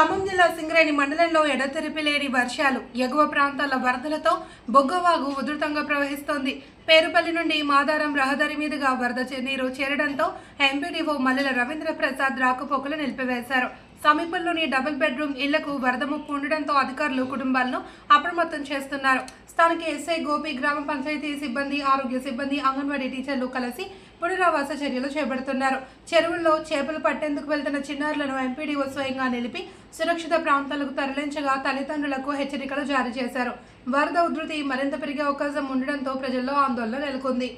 ఖమ్మం జిల్లా సింగరేణి మండలంలో ఎడతెరిపి లేని వర్షాలు, ఎగువ ప్రాంతాల వరదలతో బొగ్గవాగు ఉధృతంగా ప్రవహిస్తోంది. పేరుపల్లి నుండి మాదారం రహదారి మీదుగా వరద నీరు చేరడంతో ఎంపీడీఓ మల్లెల రవీంద్ర ప్రసాద్ రాకపోకలు నిలిపివేశారు. సమీపంలోని డబుల్ బెడ్రూమ్ ఇళ్లకు వరద ముప్పు ఉండడంతో అధికారులు కుటుంబాలను అప్రమత్తం చేస్తున్నారు. స్థానిక ఎస్ఐ గోపి, గ్రామ పంచాయతీ సిబ్బంది, ఆరోగ్య సిబ్బంది, అంగన్వాడీ టీచర్లు కలిసి పునరావాస చర్యలు చేపడుతున్నారు. చెరువుల్లో చేపలు పట్టేందుకు వెళ్తున్న చిన్నారులను ఎంపీడీఓ స్వయంగా నిలిపి సురక్షిత ప్రాంతాలకు తరలించగా తల్లిదండ్రులకు హెచ్చరికలు జారీ చేశారు. వరద ఉధృతి మరింత పెరిగే అవకాశం ఉండడంతో ప్రజల్లో ఆందోళన నెలకొంది.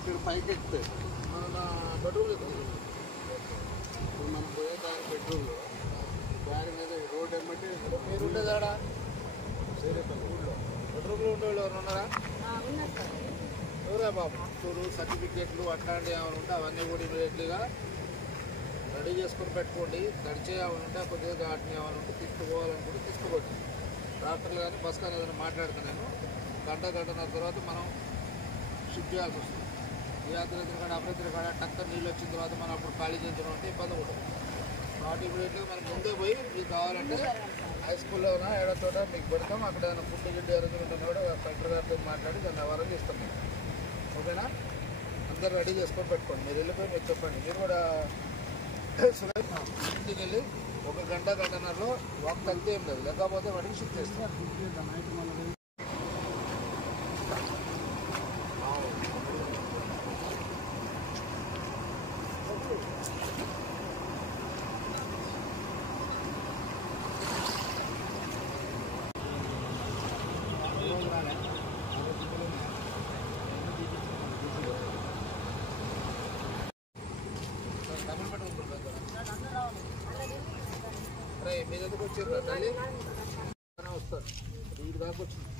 ఇక్కడ పైకి ఎక్కితే మన బెడ్రూమ్ మనం పోయే దాని బెడ్రూమ్లో దాని మీద రోడ్ ఏమంటే మీరు ఉండేది ఆడ సేరేపల్లి ఊళ్ళో బెడ్రూమ్లో ఉండేవాళ్ళు ఎవరు ఉన్నారా? ఎవరా బాబు? చూడు సర్టిఫికేట్లు అట్లాంటివి ఏమైనా ఉంటే అవన్నీ కూడా ఇమీడియట్లీగా రెడీ చేసుకొని పెట్టుకోండి. తడిచే ఏమైనా ఉంటే కొద్దిగా వాటిని ఏమైనా ఉంటే తీసుకుపోవాలనుకుంటే తీసుకోవచ్చు. డాక్టర్లు కానీ బస్ కానీ ఏదైనా మాట్లాడుతున్నాను గంటన్నర తర్వాత మనం షిఫ్ట్ చేయాల్సి వస్తుంది. ఈ అర్ధరాత్రి కాడ అపరాత్రి కాడ టక్కర్ నీళ్ళు వచ్చిన తర్వాత మనం అప్పుడు ఖాళీ చేయించడం అంటే ఇబ్బంది ఉంటుంది. కాబట్టి ఇమీడియట్గా మనం ముందే పోయి మీకు కావాలంటే హై స్కూల్లో ఉన్న ఏడో చోట మీకు పెడతాం. అక్కడ ఏదైనా ఫుడ్ గిడ్డ అరేంజ్మెంట్ ఉన్నా కూడా కలెక్టర్ గారితో మాట్లాడి దాన్ని ఎవరైనా ఇస్తాం మేము. ఓకేనా? అందరూ రెడీ చేసుకొని పెట్టుకోండి. మీరు వెళ్ళిపోయి మీరు చెప్పండి. మీరు కూడా ఇంటికి వెళ్ళి ఒక గంటన్నరలో వాక్ తగ్గితే ఏం లేదు, లేకపోతే వాటికి షిఫ్ట్ చేస్తాం. మీరు ఎందుకు వచ్చారు తల్లి? వస్తారు ఇటు దాకా వచ్చింది.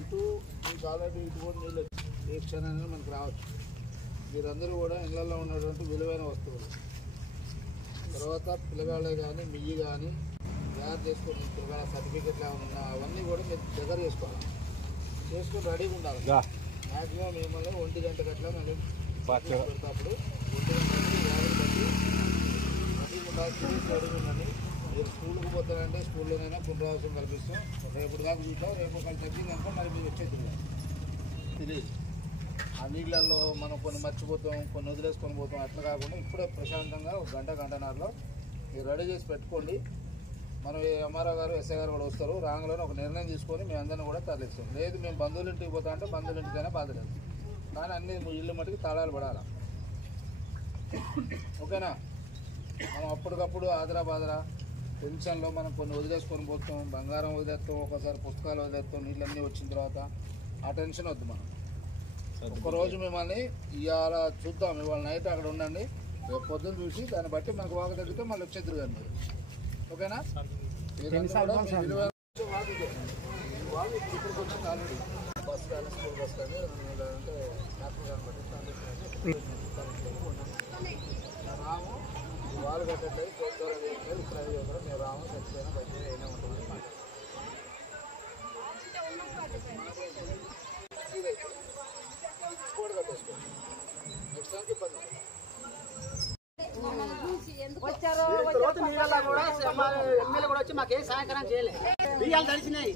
ఇటు మీకు ఆల్రెడీ ఇటు కూడా నీళ్ళు వచ్చి ఏ క్షణాన్ని మనకు రావచ్చు. మీరందరూ కూడా ఇళ్లలో ఉన్నటువంటి విలువైన వస్తువులు, తర్వాత పిల్లగాళ్ళే కానీ మియ్యి కానీ తయారు చేసుకొని పిల్లగాళ్ళ సర్టిఫికెట్లు ఏమైనా ఉన్నా అవన్నీ కూడా మీరు దగ్గర చేసుకోవాలి. చేసుకొని రెడీగా ఉండాలి. మ్యాక్సిమం మిమ్మల్ని 1 గంట గట్లా మళ్ళీ పెడతాప్పుడు 1 గంట యాభై బట్టి రెడీగా ఉండాలి. రెడీగా ఉండండి. మీరు స్కూల్కి పోతారంటే స్కూల్లోనైనా పునరావాసం కల్పిస్తాం. రేపు దాకా చూద్దాం. రేపు ఒకళ్ళు తగ్గిందనుకో మరి మీరు వచ్చేది తెలియదు. ఆ నీళ్ళల్లో మనం కొన్ని మర్చిపోతాం, కొన్ని వదిలేసుకొని పోతాం. అట్లా కాకుండా ఇప్పుడే ప్రశాంతంగా 1 గంటన్నరలో మీరు రెడీ చేసి పెట్టుకోండి. మనం ఎంఆర్ఓ గారు, ఎస్ఐ గారు కూడా వస్తారు. రాంగ్లోనే ఒక నిర్ణయం తీసుకొని మేము అందరినీ కూడా తరలిస్తాం. లేదు మేము బంధువుల ఇంటికి పోతా అంటే బంధువుల ఇంటికైనా బాధలేదు, కానీ అన్ని ఇల్లు మట్టుకు తాళాలు పడాలి. ఓకేనా? మనం అప్పటికప్పుడు ఆదరా టెన్షన్లో మనం కొన్ని వదిలేసుకొని పోతాం. బంగారం వదిలేస్తాం, ఒకసారి పుస్తకాలు వదిలేస్తాం. నీళ్ళన్నీ వచ్చిన తర్వాత ఆ టెన్షన్ వద్దు. మనం ఒక్కరోజు మిమ్మల్ని ఇవాళ చూద్దాం, ఇవాళ నైట్ అక్కడ ఉండండి. రేపు పొద్దున్న చూసి దాన్ని బట్టి మనకు వాక తగ్గితే మళ్ళీ వచ్చేద్దరు కానీ మీరు. ఓకేనా? ఇక్కడికి వచ్చింది ఆల్రెడీ బస్ కానీ స్కూల్ బస్ కానీ అంటే డాక్టర్ గారిని బట్టి రాము వాళ్ళు కట్టండి. చూస్తారు ఇప్పుడు అది చూస్తారు. మేము రాము చచ్చిపోయినా బయట అయినా ఉంటుందని మాట్లాడుతున్నాం. కట్టేసుకోండి. నెక్స్ట్ టైంకి ఇబ్బంది ఎమ్మెల్యే కూడా వచ్చి మాకేం సహాయకరం చేయలేదు. బియ్యాలు తడిచినాయి,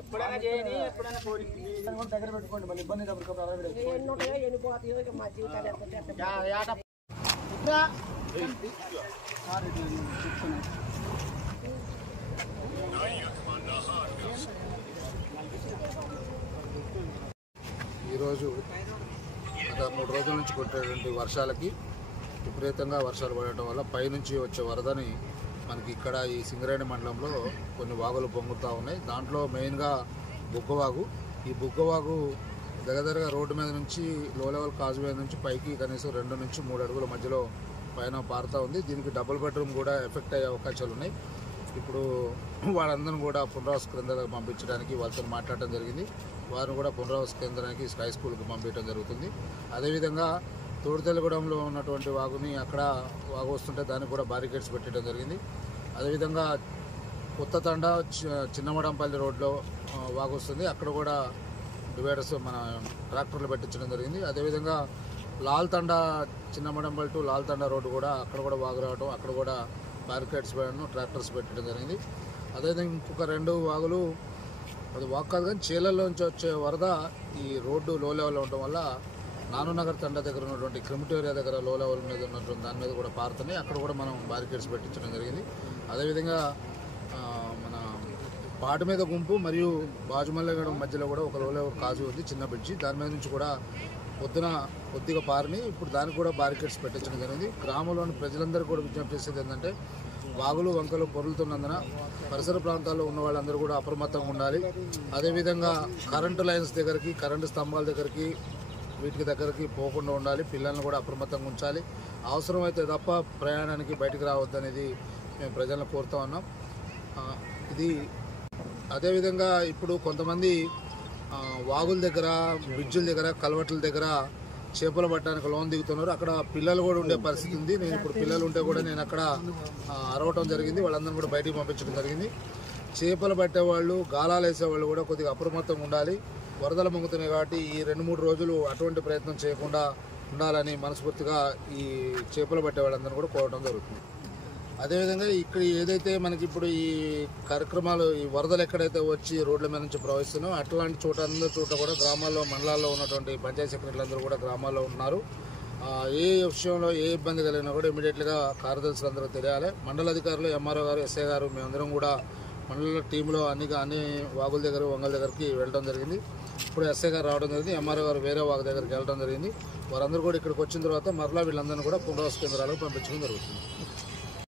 ఎప్పుడైనా చేయని ఎప్పుడైనా దగ్గర పెట్టుకోండి. మళ్ళీ ఇబ్బంది ఈరోజు గత 3 రోజుల నుంచి కొట్టేటువంటి వర్షాలకి విపరీతంగా వర్షాలు పడటం వల్ల పైనుంచి వచ్చే వరదని మనకి ఇక్కడ ఈ సింగరేణి మండలంలో కొన్ని వాగులు పొంగుతూ ఉన్నాయి. దాంట్లో మెయిన్గా బుగ్గవాగు. ఈ బుగ్గవాగు దగ్గరగా రోడ్డు మీద నుంచి లో లెవెల్ కాజ్వే నుంచి పైకి కనీసం 2 నుంచి 3 అడుగుల మధ్యలో పైన పారుతూ ఉంది. దీనికి డబుల్ బెడ్రూమ్ కూడా ఎఫెక్ట్ అయ్యే అవకాశాలు ఉన్నాయి. ఇప్పుడు వాళ్ళందరూ కూడా పునరావాస కేంద్రాలకు పంపించడానికి వాళ్ళతో మాట్లాడటం జరిగింది. వారిని కూడా పునరావాస కేంద్రానికి హై స్కూల్కి పంపించడం జరుగుతుంది. అదేవిధంగా తోడుతెల్లగూడెంలో ఉన్నటువంటి వాగుని అక్కడ వాగు వస్తుంటే దానికి కూడా బారికేడ్స్ పెట్టడం జరిగింది. అదేవిధంగా కొత్త తండ చిన్నమడంపల్లి రోడ్లో వాగు వస్తుంది, అక్కడ కూడా డివైడర్స్ మన ట్రాక్టర్లు పెట్టించడం జరిగింది. అదేవిధంగా లాల్ తండ చిన్నమడంపల్లి టు లాల్ తండ రోడ్డు కూడా అక్కడ కూడా వాగు రావడం, అక్కడ కూడా బారికేడ్స్ ట్రాక్టర్స్ పెట్టడం జరిగింది. అదేవిధంగా ఇంకొక 2 వాగులు అది వాగు కాదు కానీ చేలల్లోంచి వచ్చే వరద ఈ రోడ్డు లో లెవెల్లో ఉండటం వల్ల నానునగర్ తండ దగ్గర ఉన్నటువంటి క్రిమిటోరియా దగ్గర లో లెవెల్ మీద ఉన్నటువంటి దాని మీద కూడా పారుతున్నాయి. అక్కడ కూడా మనం బారికేడ్స్ పెట్టించడం జరిగింది. అదేవిధంగా మన పాట మీద గుంపు మరియు బాజుమల్లగూడెం మధ్యలో కూడా ఒక లో లెవెల్ కాజు ఉంది, చిన్న బ్రిడ్జి. దాని మీద నుంచి కూడా పొద్దున కొద్దిగా పారిని ఇప్పుడు దానికి కూడా బారికేడ్స్ పెట్టించడం జరిగింది. గ్రామంలోని ప్రజలందరూ కూడా విజ్ఞప్తి చేసేది ఏంటంటే వాగులు వంకలు పొరులుతున్నందున పరిసర ప్రాంతాల్లో ఉన్న వాళ్ళందరూ కూడా అప్రమత్తంగా ఉండాలి. అదేవిధంగా కరెంటు లైన్స్ దగ్గరికి, కరెంటు స్తంభాల దగ్గరికి, వీటికి దగ్గరికి పోకుండా ఉండాలి. పిల్లల్ని కూడా అప్రమత్తంగా ఉంచాలి. అవసరమైతే తప్ప ప్రయాణానికి బయటికి రావద్దనేది మేము ప్రజలను కోరుతూ ఉన్నాం. ఇది అదేవిధంగా ఇప్పుడు కొంతమంది వాగుల దగ్గర, బ్రిడ్జుల దగ్గర, కల్వట్ల దగ్గర చేపలు పట్టడానికి లోన్ దిగుతున్నారు. అక్కడ పిల్లలు కూడా ఉండే పరిస్థితి ఉంది. నేను ఇప్పుడు పిల్లలు ఉంటే కూడా నేను అక్కడ అరవటం జరిగింది. వాళ్ళందరూ కూడా బయటికి పంపించడం జరిగింది. చేపలు పట్టేవాళ్ళు, గాలాలు వేసేవాళ్ళు కూడా కొద్దిగా అప్రమత్తంగా ఉండాలి. వరదలు మొంగుతున్నాయి కాబట్టి ఈ 2-3 రోజులు అటువంటి ప్రయత్నం చేయకుండా ఉండాలని మనస్ఫూర్తిగా ఈ చేపలు పట్టే వాళ్ళందరూ కూడా కోరడం జరుగుతుంది. అదేవిధంగా ఇక్కడ ఏదైతే మనకి ఇప్పుడు ఈ కార్యక్రమాలు, ఈ వరదలు ఎక్కడైతే వచ్చి రోడ్ల మీద నుంచి ప్రవహిస్తున్నాయో అట్లాంటి చోట కూడా గ్రామాల్లో, మండలాల్లో ఉన్నటువంటి పంచాయతీ సెక్రటరీలందరూ కూడా గ్రామాల్లో ఉన్నారు. ఏ విషయంలో ఏ ఇబ్బంది కలిగినా కూడా ఇమీడియట్గా కార్యదర్శులందరూ తెలియాలి. మండల అధికారులు, ఎంఆర్ఓ గారు, ఎస్ఐ గారు మేమందరం కూడా మండల టీంలో అన్ని వాగుల దగ్గర, వంగల దగ్గరికి వెళ్ళడం జరిగింది. ఇప్పుడు ఎస్ఐ గారు రావడం జరిగింది, ఎంఆర్ఓ గారు వేరే వాగు దగ్గరికి వెళ్ళడం జరిగింది. వారందరూ కూడా ఇక్కడికి వచ్చిన తర్వాత మరలా వీళ్ళందరినీ కూడా పునరావాస కేంద్రాలకు పంపించడం జరుగుతుంది.